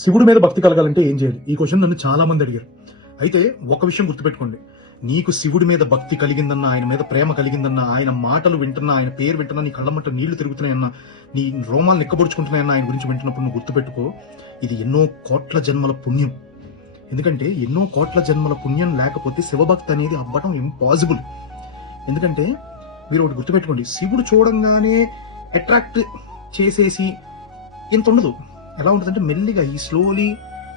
శివుడి మీద భక్తి కలగాలంటే ఏం చేయాలి? ఈ క్వశ్చన్ నన్ను చాలా మంది అడిగారు. అయితే ఒక విషయం గుర్తుపెట్టుకోండి. నీకు శివుడి మీద భక్తి కలిగిందన్నా, ఆయన మీద ప్రేమ కలిగిందన్నా, ఆయన మాటలు వింటున్నా, ఆయన పేరు వింటున్నా, నీ కళ్ళమంట నీళ్లు తిరుగుతున్నాయన్నా, నీ రోమాలు నిక్కబొడుచుకుంటున్నాయన్నా ఆయన గురించి వింటున్నప్పుడు నువ్వు గుర్తుపెట్టుకో, ఇది ఎన్నో కోట్ల జన్మల పుణ్యం. ఎందుకంటే ఎన్నో కోట్ల జన్మల పుణ్యం లేకపోతే శివభక్తి అనేది అవ్వడం ఇంపాసిబుల్. ఎందుకంటే మీరు ఒకటి గుర్తుపెట్టుకోండి, శివుడు చూడంగానే అట్రాక్ట్ చేసేసి ఇంత ఉండదు. ఎలా ఉంటుందంటే మెల్లిగా ఈ slowly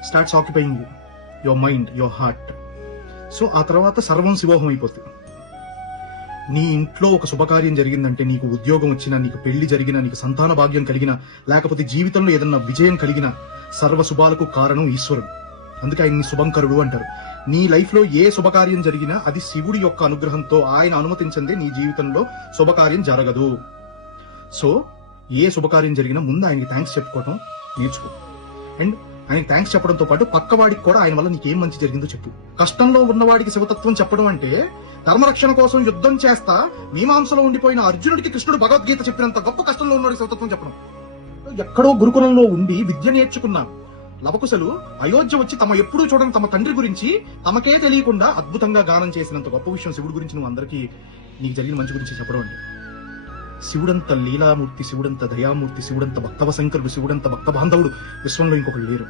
starts occupying your mind, your heart. So ఆ తర్వాత సర్వం శివోహం అయిపోతుంది. నీ ఇంట్లో ఒక శుభకార్యం జరిగిందంటే, నీకు ఉద్యోగం వచ్చినా, నీకు పెళ్లి జరిగినా, నీకు సంతాన భాగ్యం కలిగినా, లేకపోతే జీవితంలో ఏదన్నా విజయం కలిగినా, సర్వ శుభాలకు కారణం ఈశ్వరుడు. అందుకే ఆయన్ని శుభంకరుడు అంటారు. నీ లైఫ్ లో ఏ శుభకార్యం జరిగినా అది శివుడి యొక్క అనుగ్రహంతో, ఆయన అనుమతించందే నీ జీవితంలో శుభకార్యం జరగదు. సో ఏ శుభకార్యం జరిగినా ముందు ఆయనకి థ్యాంక్స్ చెప్పుకోవటం నేర్చుకో. అండ్ ఆయనకి థ్యాంక్స్ చెప్పడంతో పాటు పక్కవాడికి కూడా ఆయన వల్ల నీకేం మంచి జరిగిందో చెప్పు. కష్టంలో ఉన్నవాడికి శివతత్వం చెప్పడం అంటే, ధర్మరక్షణ కోసం యుద్ధం చేస్తా మీమాంసలో ఉండిపోయిన అర్జునుడికి కృష్ణుడు భగవద్గీత చెప్పినంత గొప్ప కష్టంలో ఉన్నవాడికి శివతత్వం చెప్పడం. ఎక్కడో గురుకులంలో ఉండి విద్య నేర్చుకున్న లవకుశలు అయోధ్య వచ్చి తమ ఎప్పుడూ చూడని తమ తండ్రి గురించి తమకే తెలియకుండా అద్భుతంగా గానం చేసినంత గొప్ప విషయం శివుడి గురించి నువ్వు అందరికీ నీకు జరిగిన మంచి గురించి చెప్పడం అంటే. శివుడంత లీలామూర్తి, శివుడంత దయామూర్తి, శివుడంత భక్తవ శంకరుడు, శివుడంత భక్త బాంధవుడు విశ్వంలో ఇంకొకరు లేరు.